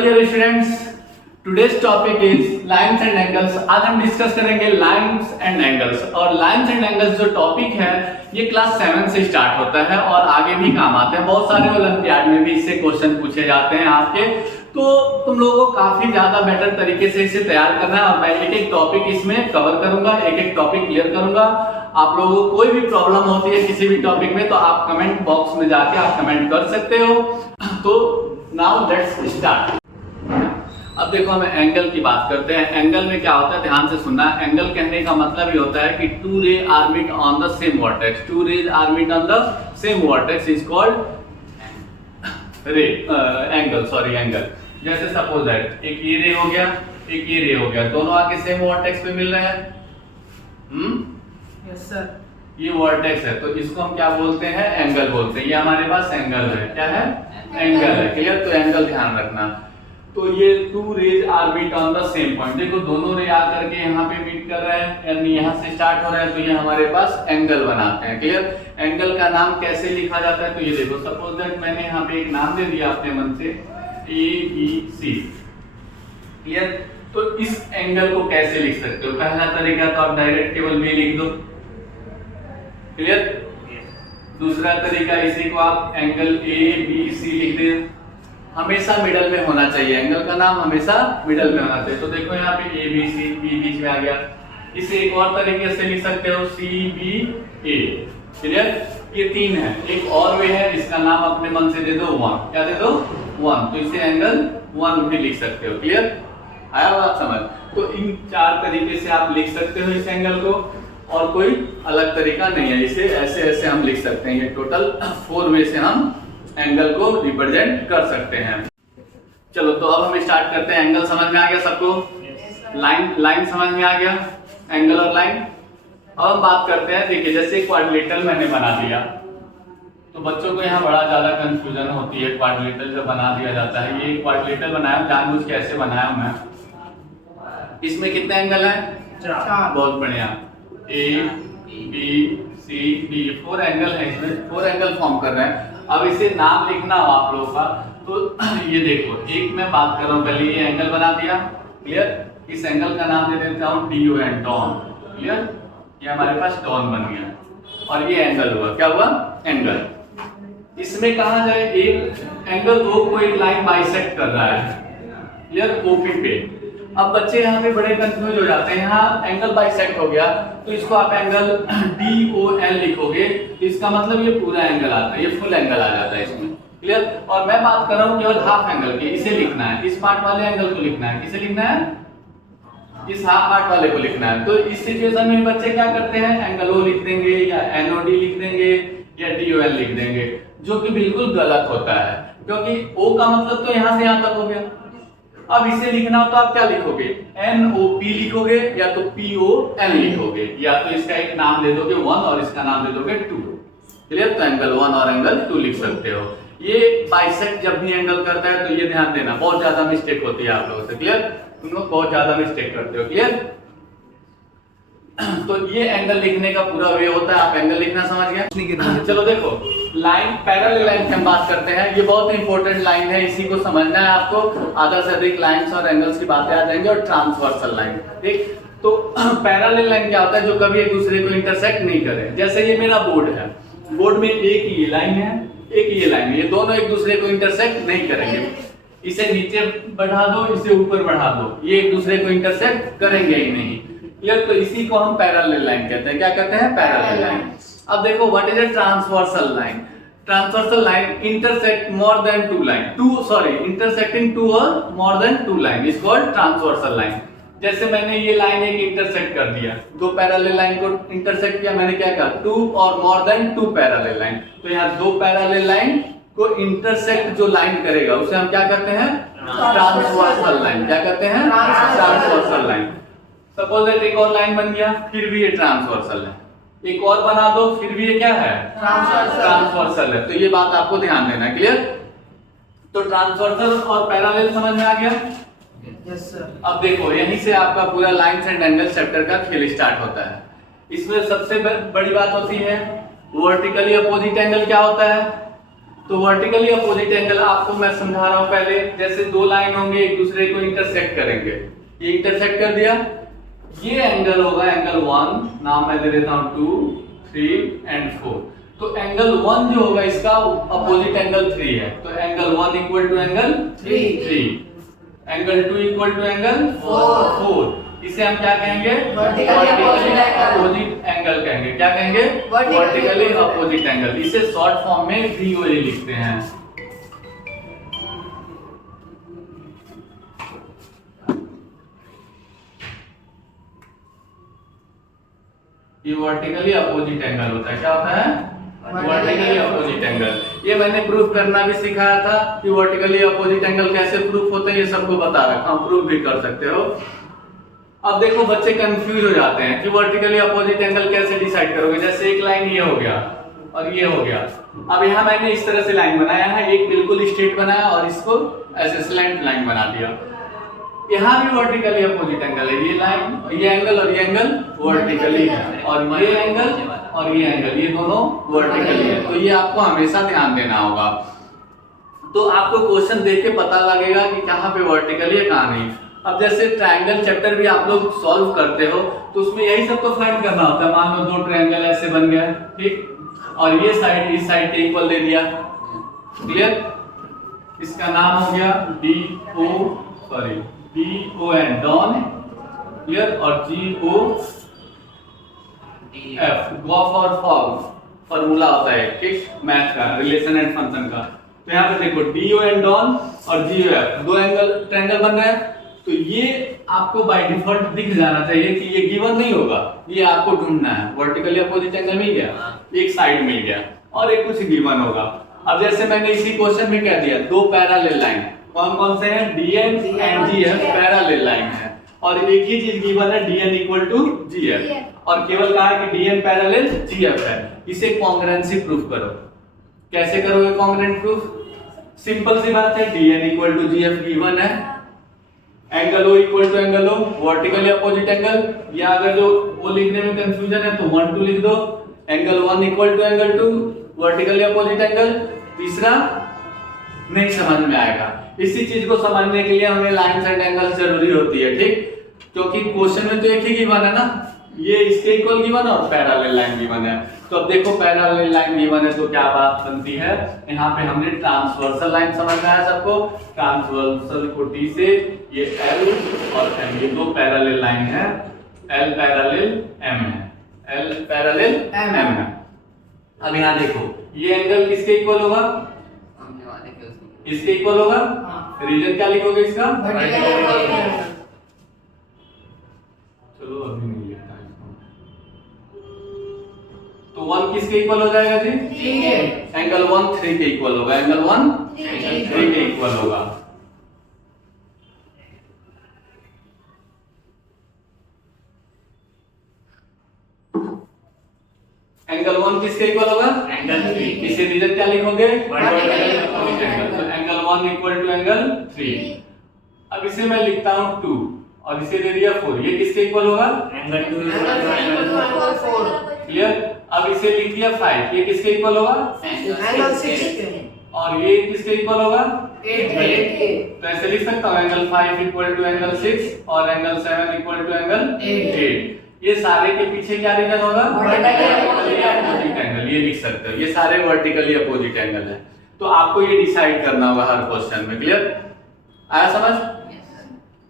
Dear students, today's topic is lines and angles. आज हम discuss करेंगे लाइंस एंड एंगल्स। और लाइंस एंड एंगल्स जो टॉपिक है ये क्लास 7 से स्टार्ट होता है और आगे भी काम आते हैं। बहुत सारे ओलंपियाड में भी इससे क्वेश्चन पूछे जाते हैं आपके, तो तुम लोगों को काफी ज्यादा बेटर तरीके से इसे तैयार करना है। और मैं एक एक टॉपिक इसमें कवर करूंगा, एक एक टॉपिक क्लियर करूंगा। आप लोगों को कोई भी प्रॉब्लम होती है किसी भी टॉपिक में तो आप कमेंट बॉक्स में जाके आप कमेंट कर सकते हो। तो नाउ लेट्स स्टार्ट। अब देखो हम एंगल की बात करते हैं। एंगल में क्या होता है, ध्यान से सुनना। एंगल कहने का मतलब ये होता है कि two ray are meet on the same vertex. Two rays are meet on the same vertex is called ray angle, sorry angle. जैसे सपोज दैट एक ये रे हो गया, एक ये रे हो गया, दोनों आके सेम वर्टेक्स पे मिल रहे हैं। Yes sir. ये वर्टेक्स है तो इसको हम क्या बोलते हैं, एंगल बोलते हैं। ये हमारे पास एंगल है, क्या है, एंगल है। क्लियर? तो एंगल ध्यान रखना। तो ये two rays are meet on the same point. देखो दोनों रे आकर के यहाँ पे मीट कर रहे हैं, यानी यहाँ से स्टार्ट हो रहे हैं, तो ये हमारे पास एंगल बनाते हैं। क्लियर? एंगल का नाम कैसे लिखा जाता है, तो ये देखो सपोज दैट मैंने यहाँ पे एक नाम दे दिया अपने मन से ABC। क्लियर? तो इस एंगल को कैसे लिख सकते हो? पहला तरीका तो आप डायरेक्ट केवल B लिख दो। क्लियर? दूसरा तरीका इसी को आप एंगल ABC लिख दें। हमेशा मिडल में होना चाहिए, एंगल का नाम हमेशा मिडल में होना चाहिए। तो देखो यहाँ पे ABC, B बीच में आ गया। इसे एक और तरीके से लिख सकते हो CBA। क्लियर? ये तीन है। एक और वे है, इसका नाम अपने मन से दे दो 1। क्या दे दो? 1। तो इसे एंगल 1 भी लिख सकते हो। क्लियर? आया बात समझ? तो इन चार तरीके से आप लिख सकते हो इस एंगल को, और कोई अलग तरीका नहीं है। इसे ऐसे ऐसे हम लिख सकते हैं। ये टोटल 4 वे से हम एंगल को रिप्रेजेंट कर सकते हैं। चलो तो अब हम स्टार्ट करते हैं। एंगल समझ में आ गया सबको? लाइन समझ में आ गया, एंगल और लाइन। अब हम बात करते हैं, देखिए जैसे क्वाड्रिलेटरल मैंने बना दिया तो बच्चों को यहाँ बड़ा ज्यादा कंफ्यूजन होती है। क्वाड्रिलेटरल जब बना दिया जाता है, ये क्वाड्रिलेटरल बनाया जानबूझ के ऐसे बनाया मैं। इसमें कितने एंगल हैं? 4। बहुत बढ़िया। ABCD 4 एंगल है, इसमें 4 एंगल फॉर्म कर रहे हैं। अब इसे नाम लिखना हो आप लोगों का, तो ये देखो एक मैं बात कर रहा हूँ, पहले ये एंगल बना दिया। क्लियर? इस एंगल का नाम दे देता हूँ DON, डॉन। क्लियर? ये हमारे पास डॉन बन गया और ये एंगल हुआ। क्या हुआ? एंगल। इसमें कहा जाए एक एंगल दो को एक लाइन बाइसेक्ट कर रहा है। क्लियर? OP पे। अब बच्चे यहाँ पे बड़े कंफ्यूज हो जाते हैं। यहाँ एंगल बाइसेक्ट हो गया तो इसको आप एंगल DON लिखोगे, इसका मतलब ये पूरा एंगल आता है, ये फुल एंगल आ जाता है इसमें। क्लियर? और मैं बात कर रहा हूँ केवल हाफ एंगल की। इसे लिखना है, इस पार्ट वाले एंगल को लिखना है। किसे लिखना है? इस हाफ पार्ट वाले को लिखना है। तो इस सिचुएशन में बच्चे क्या करते हैं, एंगल O लिख देंगे या NOD लिख देंगे या DON लिख देंगे, जो कि बिल्कुल गलत होता है, क्योंकि O का मतलब तो यहाँ से यहाँ तक हो गया। अब इसे लिखना हो तो आप क्या लिखोगे? NOP लिखोगे या तो PON लिखोगे, या तो इसका एक नाम दे दोगे 1 और इसका नाम दे दोगे 2। क्लियर? तो एंगल 1 और एंगल 2 लिख सकते हो। ये बाइसेक्ट जब भी एंगल करता है तो ये ध्यान देना, बहुत ज्यादा मिस्टेक होती है आप लोगों से। क्लियर? तुम लोग बहुत ज्यादा मिस्टेक करते हो। क्लियर? तो ये एंगल लिखने का पूरा वे होता है। आप एंगल लिखना समझ गए? चलो देखो लाइन, पैरेलल लाइन की हम बात करते हैं। ये बहुत इंपॉर्टेंट लाइन है, इसी को समझना है आपको। आधा से अधिक लाइंस और एंगल्स की बातें आ जाएंगी। और ट्रांसवर्सल लाइन, ठीक? तो पैरेलल लाइन क्या होता है, जो कभी एक दूसरे को इंटरसेक्ट नहीं करे। जैसे ये मेरा बोर्ड है, बोर्ड में एक ये लाइन है, एक ये लाइन है, ये दोनों एक दूसरे को इंटरसेक्ट नहीं करेंगे। इसे नीचे बढ़ा दो, इसे ऊपर बढ़ा दो, ये एक दूसरे को इंटरसेक्ट करेंगे ही नहीं। क्लियर? तो इसी को हम पैरेलल लाइन कहते हैं। क्या कहते हैं? Parallel line. अब देखो what is a transversal line. Transversal line intersect more than 2 line, intersecting 2 और more than 2 line is called transversal line. जैसे मैंने ये लाइन एक इंटरसेक्ट कर दिया, दो पैरेलल लाइन को इंटरसेक्ट किया, मैंने क्या कहा? 2 और मोर देन 2 पैरेलल लाइन। तो यहाँ दो पैरेलल लाइन को इंटरसेक्ट जो लाइन करेगा उसे हम क्या कहते हैं? Transversal line. क्या कहते हैं? Transversal line. सपोज दैट एक और लाइन बन गया, फिर भी ये ट्रांसवर्सल है। एक और बना दो, फिर भी ये क्या है? ट्रांसवर्सल है। तो ये बात आपको ध्यान देना है। क्लियर? तो ट्रांसवर्सल और पैरेलल समझ में आ गया? Yes sir. अब देखो यहीं से आपका पूरा लाइंस एंड एंगल चैप्टर का खेल स्टार्ट होता है। इसमें सबसे बड़ी बात होती है वर्टिकली अपोजिट एंगल क्या होता है? तो वर्टिकली अपोजिट एंगल आपको मैं समझा रहा हूं पहले, जैसे दो लाइन होंगे एक दूसरे को इंटरसेक्ट करेंगे, ये इंटरसेक्ट कर दिया, ये एंगल होगा एंगल 1, नाम मैं दे देता हूं 2, 3 एंड 4। तो एंगल 1 जो होगा इसका अपोजिट एंगल 3 है, तो angle 1 equal to angle 3, angle 2 equal to angle 4। इसे हम क्या कहेंगे? वर्टिकली अपोजिट एंगल कहेंगे। क्या कहेंगे? Vertically opposite angle. इसे शॉर्ट फॉर्म में VOA लिखते हैं। ये वर्टिकली अपोजिट एंगल होता है। क्या होता है? Vertically opposite angle. ये मैंने प्रूफ करना भी सिखाया था कि वर्टिकली अपोजिट एंगल कैसे प्रूफ होते हैं, ये सबको बता रखा हूं, प्रूफ भी कर सकते हो। अब देखो बच्चे कंफ्यूज हो जाते हैं कि वर्टिकली अपोजिट एंगल कैसे डिसाइड करोगे। जैसे एक लाइन ये हो गया और ये हो गया, अब यहाँ मैंने इस तरह से लाइन बनाया है, एक बिल्कुल स्ट्रेट बनाया और इसको ऐसे स्लैंट लाइन बना दिया। यहाँ भी वर्टिकली अपोजिट एंगल है, ये लाइन, ये एंगल और ये एंगल वर्टिकली है, और ये एंगल और ये एंगल, ये दोनों वर्टिकली है। तो ये आपको हमेशा ध्यान देना होगा। तो आपको क्वेश्चन देख के पता लगेगा कि कहाँ पे वर्टिकली है कहाँ नहीं। अब जैसे ट्रायंगल चैप्टर भी आप लोग सॉल्व करते हो तो उसमें यही सब तो फाइंड करना होता है। मान लो दो ट्रायंगल ऐसे बन गया, ठीक, और ये साइड इस साइड के इक्वल दे दिया, क्लियर। इसका नाम हो गया DON क्लियर, और GOF गॉफ और फॉर्मूला होता है, ठीक, मैथ का, रिलेशन एंड फंक्शन का। तो यहाँ पे देखो DON और GOF दो एंगल ट्रायंगल बन रहे हैं, तो ये आपको बाय डिफॉल्ट दिख जाना चाहिए कि ये गिवन नहीं होगा, ये आपको ढूंढना है। वर्टिकली अपोजिट एंगल मिल गया, एक साइड मिल गया और एक कुछ गिवन होगा। अब जैसे मैंने इसी क्वेश्चन में कह दिया दो पैरेलल लाइन, कौन कौन से हैं? DN and GF parallel line है, और एक ही चीज गिवन है DN इक्वल टू GF, और केवल कहा है कि DN पैरेलल GF है। इसे कॉन्ग्रुएंसी प्रूफ करो। कैसे करोगे कॉन्ग्रुएंट प्रूफ? सिंपल सी बात है, DN equal to GF given है, angle O equal to angle O vertically opposite angle, या अगर जो वो लिखने में कंफ्यूजन है तो 1 2 लिख दो, angle 1 equal to angle 2 vertically opposite angle. तीसरा नहीं समझ में आएगा। इसी चीज को समझने के लिए हमें लाइंस एंड एंगल्स जरूरी होती है, ठीक, क्योंकि क्वेश्चन में तो एक ही गिवन है ना, ये इसके इक्वल गिवन है और पैरेलल लाइन गिवन है। तो अब देखो पैरेलल लाइन गिवन है तो क्या बात बनती है, यहाँ पे हमने ट्रांसवर्सल लाइन समझना है सबको। ट्रांसवर्सल को T से, ये L और M, ये दो पैरेलल लाइन है, L पैरेलल M है, L पैरेलल M है। अब यहाँ देखो ये एंगल किसके इक्वल होगा? इसके इक्वल होगा। रीजन क्या लिखोगे इसका? चलो अभी नहीं लिखता इसको। तो 1 किसके इक्वल हो जाएगा जी? 3 एंगल 1 3 के इक्वल होगा, एंगल 1 3 के इक्वल होगा। एंगल 1 किसके इक्वल होगा? एंगल 3। इसे रीजन क्या लिखोगे? Vertical opposite angle. तो एंगल 1 इक्वल टू एंगल 3। अब इसे मैं लिखता हूं 2 और इसे दे दिया 4, ये किसके इक्वल होगा? Angle 2 equal 4। क्लियर। अब इसे लिख दिया 5, ये किसके इक्वल होगा? एंगल 6 के। और ये किसके इक्वल होगा? 8 के। तो ऐसे लिख सकता हूं एंगल 5 इक्वल टू एंगल 6 और एंगल 7 इक्वल टू एंगल 8। ये सारे के पीछे क्या रीजन होगा? वर्टिकली अपोजिट एंगल, ये लिख सकते हो, ये सारे वर्टिकली अपोजिट एंगल है। तो आपको ये डिसाइड करना होगा हर क्वेश्चन में। क्लियर? आया समझ?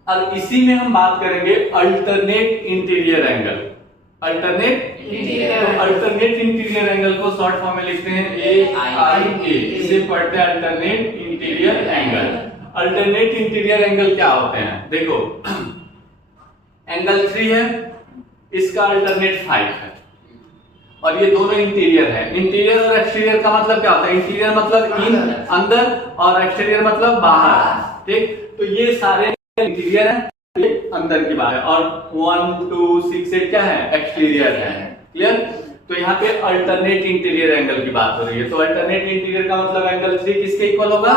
अब इसी में हम बात करेंगे alternate interior angle. Alternate interior, तो अल्टरनेट इंटीरियर एंगल को शॉर्ट फॉर्म में लिखते हैं AIA। इसे पढ़ते हैं alternate interior angle. Alternate interior angle क्या होते हैं? देखो एंगल 3 है, इसका अल्टरनेट 5 है, और ये दोनों इंटीरियर है। इंटीरियर और एक्सटीरियर का मतलब क्या होता है? इंटीरियर मतलब इन अंदर और एक्सटीरियर मतलब बाहर, ठीक। तो ये सारे इंटीरियर है, ये अंदर की बात है, और 1 2 6 8 क्या है? एक्सटीरियर है। क्लियर? तो यहाँ पे अल्टरनेट इंटीरियर एंगल की बात हो रही है। तो अल्टरनेट इंटीरियर का मतलब एंगल 3 किसके इक्वल होगा?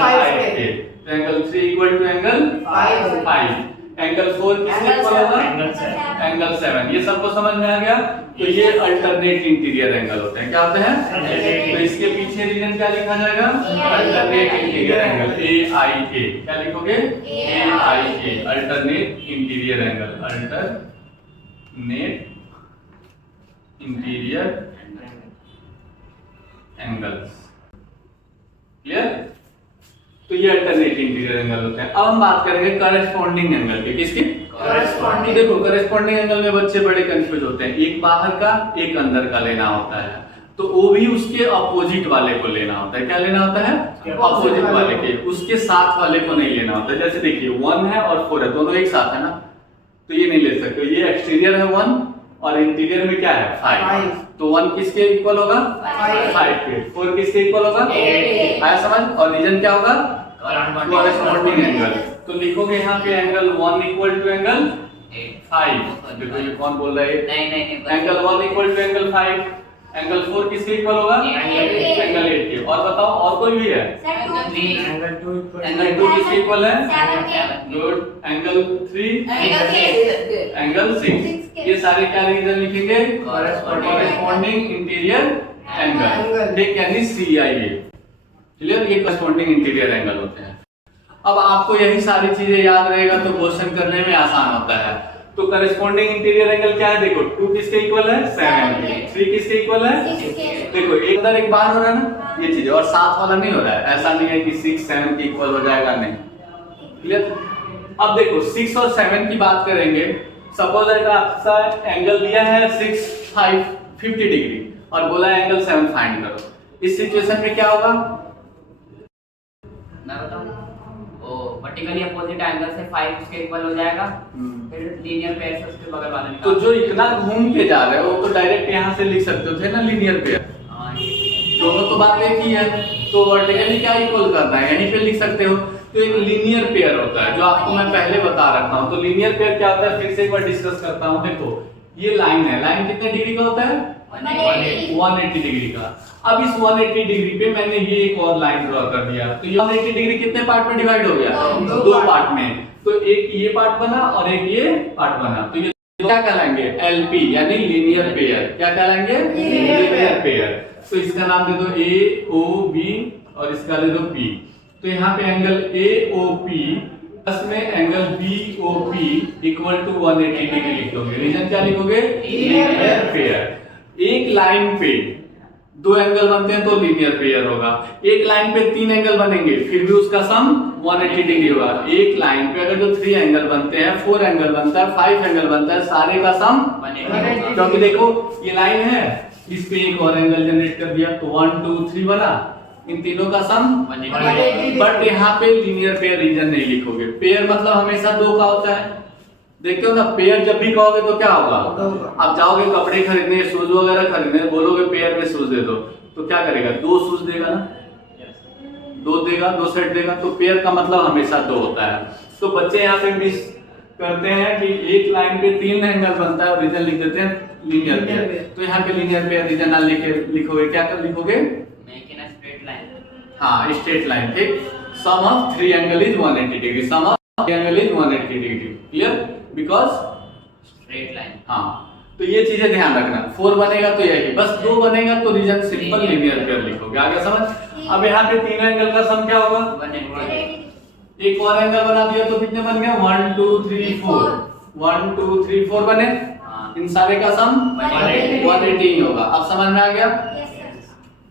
5 के। तो angle 3 equal to angle 5। Angle 4 किसके इक्वल होगा? एंगल 7। ये सबको समझ में आ गया? तो ये अल्टरनेट इंटीरियर एंगल होते हैं। क्या होते हैं? तो इसके पीछे रीजन क्या लिखा जाएगा? Alternate interior angle, AIA। क्या लिखोगे? AIA, alternate interior angle, alternate interior angles. Clear? तो ये अल्टरनेट इंटीरियर एंगल होते हैं। अब हम बात करेंगे करस्पॉन्डिंग एंगल की। किसकी? Corresponding। देखो करस्पॉन्डिंग एंगल में बच्चे बड़े कंफ्यूज होते हैं। एक बाहर का, एक अंदर का लेना होता है। तो वो भी उसके अपोजिट वाले को लेना होता है। क्या लेना होता है? अपोजिट वाले के, उसके साथ वाले को नहीं लेना होता है। जैसे देखिए 1 है और 4 है, दोनों एक साथ है ना, तो ये नहीं ले सकते। ये एक्सटीरियर है 1 और इंटीरियर में क्या है? 5। तो 1 किसके इक्वल होगा? 5 के। 4 किसके इक्वल होगा? 8। आया समझ? और रीजन क्या होगा? Corresponding angle. तो लिखोगे यहाँ पे एंगल 1 इक्वल टू एंगल 5। देखो ये कौन बोल रहा है? नहीं angle 1 equal to angle 5। Angle 4 किसके इक्वल होगा? एंगल 8 के। और बताओ और कोई भी है? एंगल 2 किसके इक्वल है? गुड। Angle 3 angle 6। ये सारे क्या रीजन लिखेंगे? कॉरेस्पॉन्डिंग इंटीरियर एंगल, ठीक, यानी CIA। क्लियर? ये कॉरेस्पॉन्डिंग इंटीरियर एंगल होते हैं। अब आपको यही सारी चीजें याद रहेगा तो क्वेश्चन करने में आसान होता है। तो कॉरेस्पॉन्डिंग इंटीरियर एंगल क्या है? देखो 2 किसके इक्वल है? 7 के। 3 किसके इक्वल है? 6 के। देखो एक अंदर एक बाहर हो रहा है ना, ये चीज, और साथ वाला नहीं हो रहा है। ऐसा नहीं है कि 6 7 के इक्वल हो जाएगा, नहीं। क्लियर? अब देखो 6 और 7 की बात करेंगे। सपोज दैट आपका एंगल दिया है 6 5 50 डिग्री और बोला है एंगल 7 फाइंड करो। इस सिचुएशन में क्या होगा? मैं बताऊं, वो वर्टिकली अपोजिट एंगल से 5 उसके इक्वल हो जाएगा। फिर लीनियर पेयर से उसके बगल वाला तो जो इतना घूम के जा रहे हो वो तो डायरेक्ट यहाँ से लिख सकते थे ना, लीनियर पेयर। हाँ, दोनों तो बात एक ही है। तो वर्टिकली क्या इक्वल करना है? यहीं पे लिख सकते हो। तो एक लीनियर पेयर होता है जो आपको मैं पहले बता रखा हूँ। तो लीनियर पेयर क्या होता है फिर से एक बार डिस्कस करता हूँ। देखो ये लाइन है, लाइन कितने डिग्री का होता है? 180 डिग्री का। अब इस 180 डिग्री पे मैंने ये एक और लाइन ड्रॉ कर दिया। तो ये 180 डिग्री कितने पार्ट में डिवाइड हो गया? दो पार्ट में। तो एक ये पार्ट बना और एक ये पार्ट बना। तो ये क्या कहलाएंगे? LP यानी लीनियर पेयर। क्या कहलाएंगे? Linear pair. तो इसका नाम दे दो AOB और इसका दे दो P। तो यहाँ पे एंगल AOP प्लस में angle BOP equal to 180 degree लिखोगे। रीजन क्या लिखोगे? Linear pair. एक लाइन पे दो एंगल बनते हैं तो लीनियर पेयर होगा। एक लाइन पे 3 एंगल बनेंगे फिर भी उसका सम 180 डिग्री होगा। एक लाइन पे अगर जो 3 एंगल बनते हैं, 4 एंगल बनता है, 5 एंगल बनता है, सारे का सम 180। क्योंकि देखो ये लाइन है, इस पे एक और एंगल जनरेट कर दिया तो 1 2 3 बना, इन तीनों का सम 180। बट यहाँ पे लीनियर पेयर रीजन नहीं लिखोगे। पेयर मतलब हमेशा 2 का होता है। देखते हो ना, पेयर जब भी कहोगे तो क्या होगा? आप जाओगे कपड़े खरीदने, शूज वगैरह खरीदने, बोलोगे पेयर में शूज दे दो तो क्या करेगा? 2 शूज देगा ना, 2 देगा, 2 सेट देगा। तो पेयर का मतलब हमेशा 2 होता है। तो बच्चे यहाँ पे मिस करते हैं कि एक लाइन पे 3 एंगल बनता है और रीजन लिख देते हैं लीनियर पेयर। तो यहाँ पे लीनियर पेयर रीजन ना लिखोगे, क्या कर लिखोगे? हाँ, स्ट्रेट लाइन, ठीक। Sum of 3 angle is 180 degree. Sum of 3 angle is 180 degree. Clear? Because straight line. हाँ, तो ये चीजें ध्यान रखना। 4 बनेगा तो यही, बस 2 बनेगा तो रीजन सिंपल लीनियर पेयर लिखोगे। आगे समझ? अब यहाँ पे 3 एंगल का सम क्या होगा? 180। एक और एंगल बना दिया तो कितने बन गए? 1 2 3 4। 1 2 3 4 बने। इन सारे का सम 180 ही होगा। अब समझ में आ गया?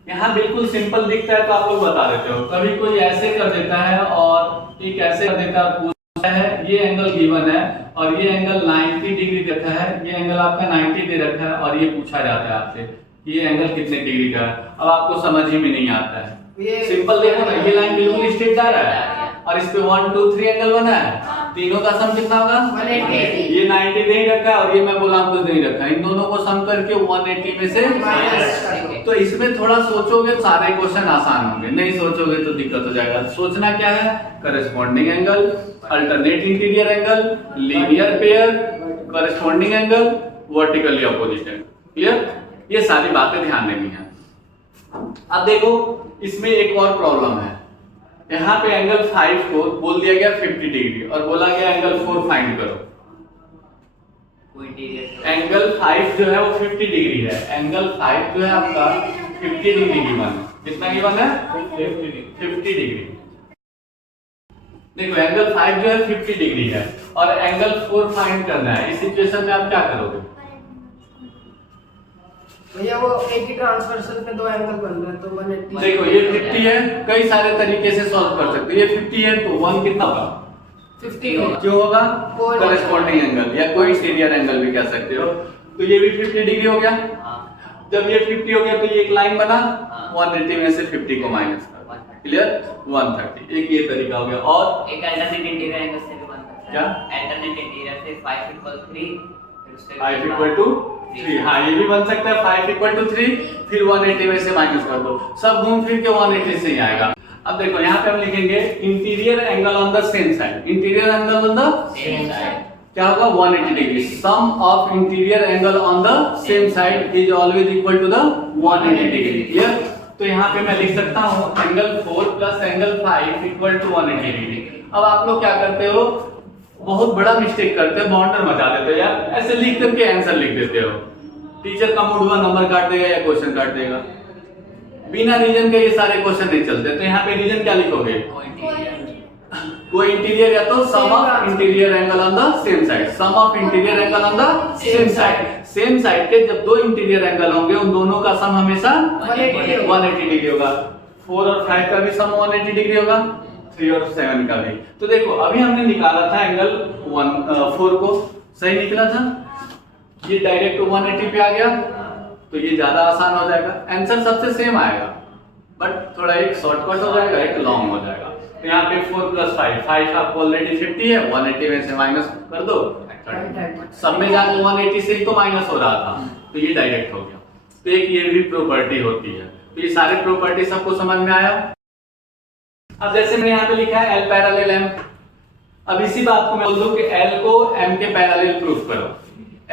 यहाँ बिल्कुल सिंपल दिखता है तो आप लोग बता देते हो। कभी कोई ऐसे कर देता है और एक ऐसे कर देता है, पूछता है ये एंगल गिवन है और ये एंगल 90 डिग्री रखा है, ये एंगल आपका 90 दे रखा है और ये पूछा जाता है आपसे ये एंगल कितने डिग्री का है। अब आपको समझ ही में नहीं आता है। सिंपल देखो ना, ये लाइन बिल्कुल स्ट्रेट जा रहा है और इस पे 1 2 3 एंगल बना है। तीनों का सम कितना होगा? 180। ये 90 दे ही रखा है और ये मैं बोला कुछ नहीं रखा। इन दोनों को सम करके 180 में से तो इसमें थोड़ा सोचोगे सारे क्वेश्चन आसान होंगे, नहीं सोचोगे तो दिक्कत हो जाएगा। सोचना क्या है? Corresponding angle, alternate interior angle, linear pair, corresponding angle, vertically opposite angle. Clear? ये सारी बातें ध्यान देनी है। अब देखो इसमें एक और प्रॉब्लम है। यहाँ पे एंगल 5 को बोल दिया गया 50 डिग्री और बोला गया एंगल 4 फाइंड करो। कोई इंटीरियर एंगल 5 जो है वो 50 डिग्री है। एंगल 5 जो है आपका 50 डिग्री गिवन है। कितना गिवन है? 50 डिग्री। देखो एंगल 5 जो है 50 डिग्री है और एंगल 4 फाइंड करना है। इस सिचुएशन में आप क्या करोगे? भैया वो एक ही ट्रांसवर्सल पे दो एंगल बन रहे हैं तो 180। देखो ये 50 है, कई सारे तरीके से सॉल्व कर सकते हो। ये 50 है तो 1 कितना होगा? 50 होगा। क्यों होगा? कॉरेस्पॉन्डिंग एंगल या कोई इंटीरियर एंगल भी कह सकते हो। तो ये भी 50 डिग्री हो गया। हाँ जब ये 50 हो गया तो ये एक लाइन बना, हाँ। 180 में से 50 को माइनस कर। क्लियर? 130। एक ये तरीका हो गया। और एक अल्टरनेट इंटीरियर एंगल से भी बन सकता है। क्या? अल्टरनेट इंटीरियर से 5 = 3 फिर उससे 5 = 3। हाँ ये भी बन सकता है। 5 = 3 फिर 180 में से माइनस कर दो, सब घूम फिर के 180 से ही आएगा। अब देखो यहाँ पे हम लिखेंगे interior angle on the same side. Interior angle on the same side क्या होगा? 180 degree. Sum of interior angle on the same side is always equal to the 180 degree. Clear? तो यहाँ पे मैं लिख सकता हूँ एंगल 4 + एंगल 5 = 180 डिग्री। अब आप लोग क्या करते हो? बहुत बड़ा मिस्टेक करते हो, बाउंडर मचा देते हो यार। ऐसे लिख करके आंसर लिख देते हो। टीचर का मूड हुआ नंबर काट देगा या क्वेश्चन काट देगा। बिना रीजन के ये सारे क्वेश्चन नहीं चलते। तो यहाँ पे रीजन क्या लिखोगे? कोई इंटीरियर या तो sum of interior angle on the same side. Sum of interior angle on the same side. Same side के जब दो इंटीरियर एंगल होंगे उन दोनों का सम हमेशा 180 डिग्री होगा। 4 और 5 का भी सम 180 डिग्री होगा, 3 और 7 का भी। तो देखो अभी हमने निकाला था एंगल 4 को, सही निकला था। ये डायरेक्ट 180 पे आ गया तो ये ज्यादा आसान हो जाएगा। आंसर सबसे सेम आएगा बट थोड़ा एक शॉर्टकट हो जाएगा, एक लॉन्ग हो जाएगा। तो यहाँ पे 4 + 5 आपको ऑलरेडी 50 है, 180 में से माइनस कर दो। सब में जाके 180 से ही तो माइनस हो रहा था, तो ये डायरेक्ट हो गया। तो एक ये भी प्रॉपर्टी होती है। तो ये सारे प्रॉपर्टी सबको समझ में आया। अब जैसे मैंने यहाँ पे लिखा है L पैरेलल M। अब इसी बात को मैं बोल दूं कि L को M के पैरेलल प्रूफ करो।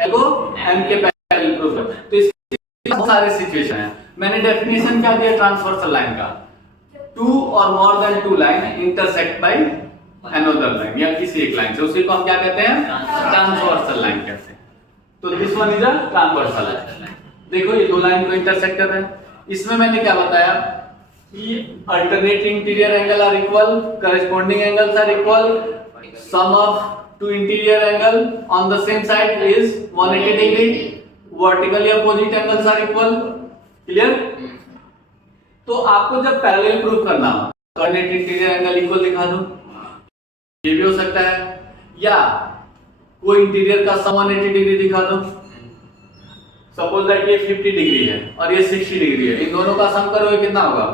L को M के पैरेलल प्रूफ करो। तो इसके बहुत सारे सिचुएशन हैं। मैंने डेफिनेशन क्या दिया ट्रांसवर्सल लाइन का? 2 or more than 2 line intersect by another line या किसी एक लाइन से, उसी को हम क्या कहते हैं? ट्रांसवर्सल लाइन कहते हैं। तो this one is a transversal line. देखो ये दो लाइन को इंटरसेक्ट कर रहे हैं। इसमें मैंने क्या बताया कि alternate interior angle are equal, corresponding angles are equal, sum of two interior angle on the same side is 180 degree, vertically opposite angles are equal. Clear? तो आपको जब पैरेलल प्रूफ करना हो तो अल्टरनेट इंटीरियर एंगल इक्वल दिखा दो, ये भी हो सकता है, या कोई इंटीरियर का सम 180 डिग्री दिखा दो। सपोज दैट ये 50 डिग्री है और ये 60 डिग्री है, इन दोनों का सम करोगे कितना होगा?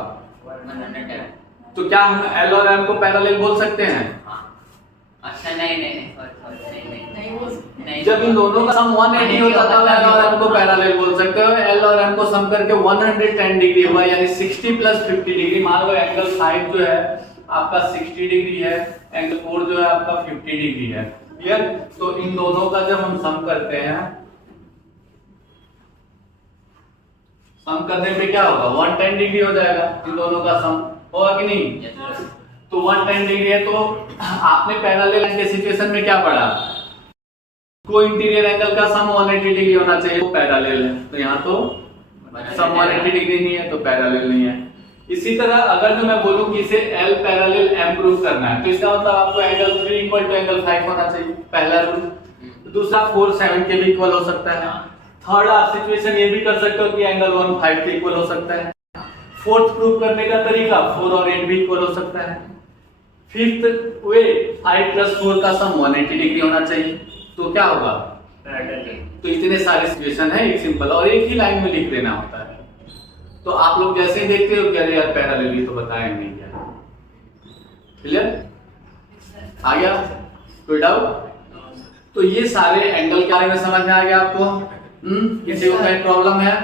110। तो क्या हम L और M को पैरेलल बोल सकते हैं? अच्छा नहीं सॉरी जब इन दोनों का सम 180 होता तब L और M को पैरेलल बोल सकते हो। L और M को सम करके 110 डिग्री हुआ, यानी 60 + 50 डिग्री। मान लो एंगल 5 जो है आपका 60 डिग्री है, एंगल 4 जो है आपका 50 डिग्री है। क्लियर? तो इन दोनों का जब हम सम करते हैं, सम करने पे क्या होगा? 110 डिग्री हो जाएगा। इन दोनों का सम होगा कि नहीं? तो 110 डिग्री है। तो आपने पैरेलल लाइन के सिचुएशन में क्या पढ़ा? कोई इंटीरियर एंगल का सम 180 डिग्री होना चाहिए, वो पैरेलल है। तो यहाँ तो सम 180 डिग्री नहीं है तो पैरेलल नहीं है। इसी तरह अगर जो मैं बोलूं कि इसे L पैरेलल M प्रूव करना है तो इसका मतलब आपको एंगल 3 = एंगल 5 होना चाहिए, पहला रूल। दूसरा 4 7 के भी इक्वल हो सकता है। थर्ड आप सिचुएशन ये भी कर सकते हो कि एंगल 1 5 के इक्वल हो सकता है। फोर्थ प्रूव करने का तरीका 4 और 8 भी इक्वल हो सकता है। फिफ्थ वे 5 + 4 का सम 180 डिग्री होना चाहिए। तो क्या होगा? तो इतने सारे सिचुएशन है, एक सिंपल और एक ही लाइन में लिख देना होता है। तो आप लोग जैसे ही देखते हो कि अरे यार पैरेलल ही तो बताया नहीं क्या। क्लियर? आ गया? कोई डाउट? तो ये सारे एंगल के बारे में समझ में आ गया आपको? किसी को कोई प्रॉब्लम है?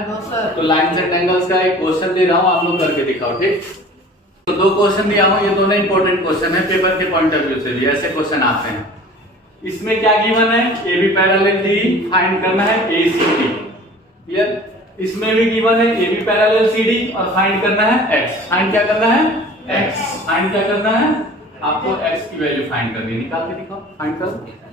तो लाइंस एंड एंगल्स का एक क्वेश्चन दे रहा हूं, आप लोग करके दिखाओ। ठीक? तो दो क्वेश्चन दिया हूं, ये दोनों इंपॉर्टेंट क्वेश्चन है पेपर के पॉइंट ऑफ व्यू से भी। ऐसे क्वेश्चन आते हैं। इसमें क्या गिवन है? A B parallel D find करना है ए सी डी। क्लियर? इसमें भी गिवन है A B parallel C D और फाइंड करना है एक्स। फाइंड क्या करना है? एक्स। फाइंड क्या करना है आपको, x की वैल्यू फाइंड करनी है। निकाल के दिखाओ, फाइंड करो।